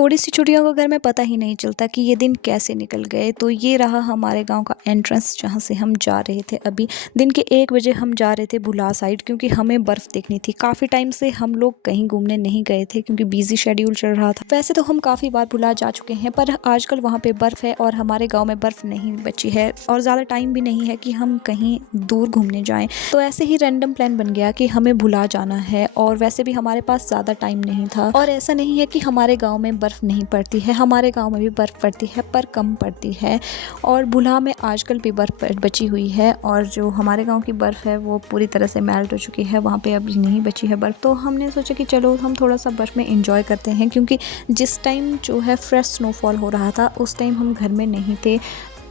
थोड़ी सी छुट्टियों का घर में पता ही नहीं चलता कि ये दिन कैसे निकल गए। तो ये रहा हमारे गांव का एंट्रेंस जहां से हम जा रहे थे। अभी दिन के 1 बजे हम जा रहे थे भुला साइड, क्योंकि हमें बर्फ़ देखनी थी। काफ़ी टाइम से हम लोग कहीं घूमने नहीं गए थे क्योंकि बिजी शेड्यूल चल रहा था। वैसे तो हम काफ़ी बार भुला जा चुके हैं, पर आजकल वहाँ पे बर्फ़ है और हमारे गाँव में बर्फ़ नहीं बची है और ज़्यादा टाइम भी नहीं है कि हम कहीं दूर घूमने जाएँ। तो ऐसे ही रैंडम प्लान बन गया कि हमें भुला जाना है, और वैसे भी हमारे पास ज़्यादा टाइम नहीं था। और ऐसा नहीं है कि हमारे गाँव में बर्फ़ नहीं पड़ती है, हमारे गांव में भी बर्फ़ पड़ती है, पर कम पड़ती है। और भुला में आजकल भी बर्फ़ बची हुई है, और जो हमारे गांव की बर्फ़ है वो पूरी तरह से मेल्ट हो चुकी है। वहाँ पे अभी नहीं बची है बर्फ़। तो हमने सोचा कि चलो हम थोड़ा सा बर्फ़ में एंजॉय करते हैं, क्योंकि जिस टाइम जो है फ्रेश स्नोफॉल हो रहा था उस टाइम हम घर में नहीं थे।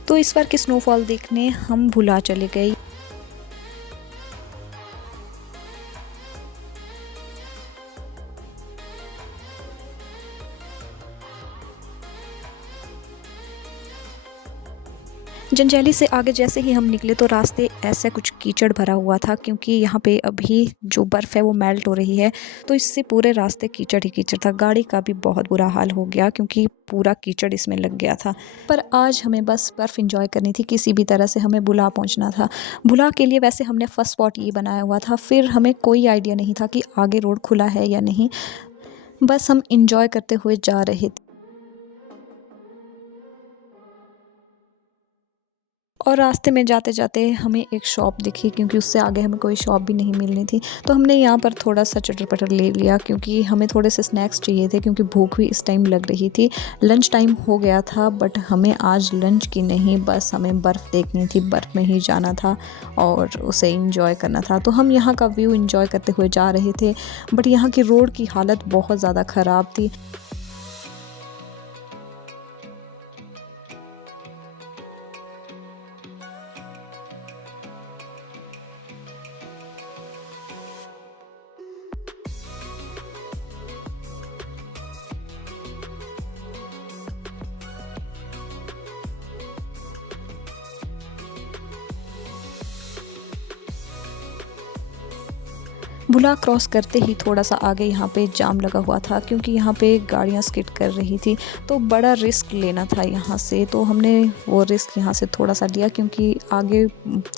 तो इस बार की स्नोफॉल देखने हम भुला चले गए। जंजैली से आगे जैसे ही हम निकले तो रास्ते ऐसा कुछ कीचड़ भरा हुआ था, क्योंकि यहाँ पे अभी जो बर्फ़ है वो मेल्ट हो रही है। तो इससे पूरे रास्ते कीचड़ ही कीचड़ था। गाड़ी का भी बहुत बुरा हाल हो गया क्योंकि पूरा कीचड़ इसमें लग गया था। पर आज हमें बस बर्फ़ एंजॉय करनी थी, किसी भी तरह से हमें भुला पहुँचना था। भुला के लिए वैसे हमने फर्स्ट स्पॉट ये बनाया हुआ था, फिर हमें कोई आइडिया नहीं था कि आगे रोड खुला है या नहीं। बस हम इंजॉय करते हुए जा रहे थे। और रास्ते में जाते-जाते हमें एक शॉप दिखी, क्योंकि उससे आगे हमें कोई शॉप भी नहीं मिलनी थी। तो हमने यहाँ पर थोड़ा-सा चटर-पटर ले लिया, क्योंकि हमें थोड़े से स्नैक्स चाहिए थे, क्योंकि भूख भी इस टाइम लग रही थी। लंच टाइम हो गया था, बट हमें आज लंच की नहीं, बस हमें बर्फ़ देखनी थी, बर्फ़ में ही जाना था और उसे एंजॉय करना था। तो हम यहाँ का व्यू एंजॉय करते हुए जा रहे थे, बट यहाँ की रोड की हालत बहुत ज़्यादा ख़राब थी। भुला क्रॉस करते ही थोड़ा सा आगे यहाँ पे जाम लगा हुआ था, क्योंकि यहाँ पे गाड़ियाँ स्किड कर रही थी। तो बड़ा रिस्क लेना था यहाँ से, तो हमने वो रिस्क यहाँ से थोड़ा सा लिया, क्योंकि आगे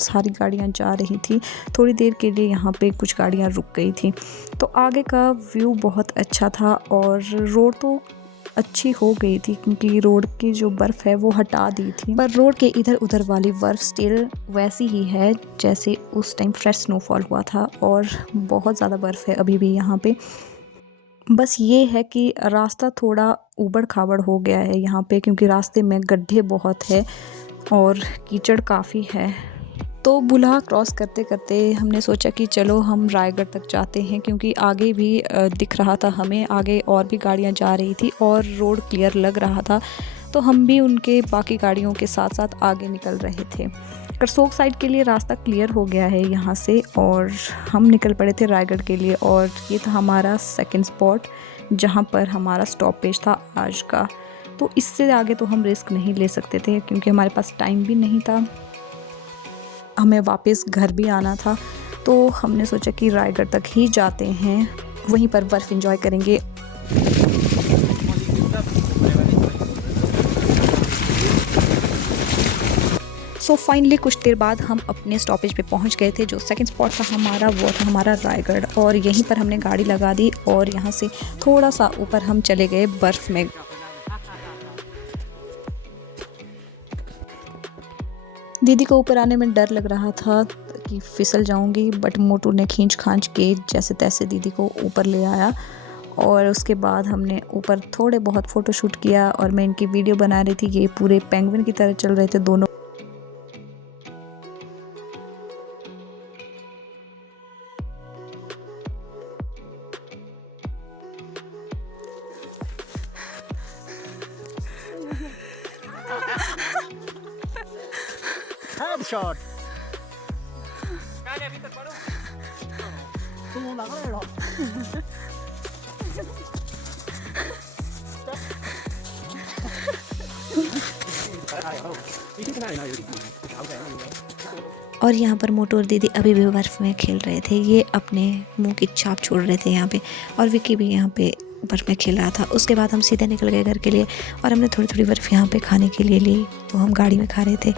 सारी गाड़ियाँ जा रही थी। थोड़ी देर के लिए यहाँ पे कुछ गाड़ियाँ रुक गई थी। तो आगे का व्यू बहुत अच्छा था, और रोड तो अच्छी हो गई थी, क्योंकि रोड की जो बर्फ़ है वो हटा दी थी। पर रोड के इधर उधर वाली बर्फ़ स्टिल वैसी ही है जैसे उस टाइम फ्रेश स्नोफॉल हुआ था, और बहुत ज़्यादा बर्फ़ है अभी भी यहाँ पे। बस ये है कि रास्ता थोड़ा ऊबड़-खाबड़ हो गया है यहाँ पे, क्योंकि रास्ते में गड्ढे बहुत है और कीचड़ काफ़ी है। तो भुलाहा क्रॉस करते-करते हमने सोचा कि चलो हम रायगढ़ तक जाते हैं, क्योंकि आगे भी दिख रहा था हमें, आगे और भी गाड़ियाँ जा रही थी और रोड क्लियर लग रहा था। तो हम भी उनके बाकी गाड़ियों के साथ-साथ आगे निकल रहे थे। करसोग साइड के लिए रास्ता क्लियर हो गया है यहाँ से, और हम निकल पड़े थे रायगढ़ के लिए। और ये था हमारा सेकंड स्पॉट, जहाँ पर हमारा स्टॉपेज था आज का। तो इससे आगे तो हम रिस्क नहीं ले सकते थे, क्योंकि हमारे पास टाइम भी नहीं था, हमें वापस घर भी आना था। तो हमने सोचा कि रायगढ़ तक ही जाते हैं, वहीं पर बर्फ़ एंजॉय करेंगे। सो फाइनली कुछ देर बाद हम अपने स्टॉपेज पे पहुंच गए थे। जो सेकंड स्पॉट था हमारा वो था हमारा रायगढ़, और यहीं पर हमने गाड़ी लगा दी और यहाँ से थोड़ा सा ऊपर हम चले गए बर्फ़ में। दीदी को ऊपर आने में डर लग रहा था कि फिसल जाऊंगी, बट मोटू ने खींच खांच के जैसे तैसे दीदी को ऊपर ले आया। और उसके बाद हमने ऊपर थोड़े बहुत फ़ोटोशूट किया, और मैं इनकी वीडियो बना रही थी। ये पूरे पेंगुइन की तरह चल रहे थे दोनों। हेडशॉट तुम लग रहे हो और यहाँ पर मोटू और दीदी अभी भी बर्फ़ में खेल रहे थे। ये अपने मुंह की छाप छोड़ रहे थे यहाँ पे, और विक्की भी यहाँ पे बर्फ़ में खेल रहा था। उसके बाद हम सीधे निकल गए घर के लिए और हमने थोड़ी थोड़ी बर्फ़ यहाँ पे खाने के लिए ली, तो हम गाड़ी में खा रहे थे।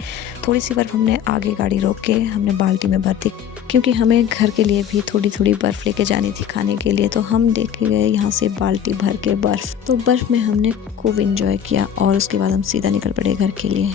थोड़ी सी बर्फ़ हमने आगे गाड़ी रोक के हमने बाल्टी में भर दी, क्योंकि हमें घर के लिए भी थोड़ी थोड़ी बर्फ़ लेके जानी थी खाने के लिए। तो हम लेके गए यहाँ से बाल्टी भर के बर्फ़। तो बर्फ़ में हमने खूब इंजॉय किया और उसके बाद हम सीधा निकल पड़े घर के लिए।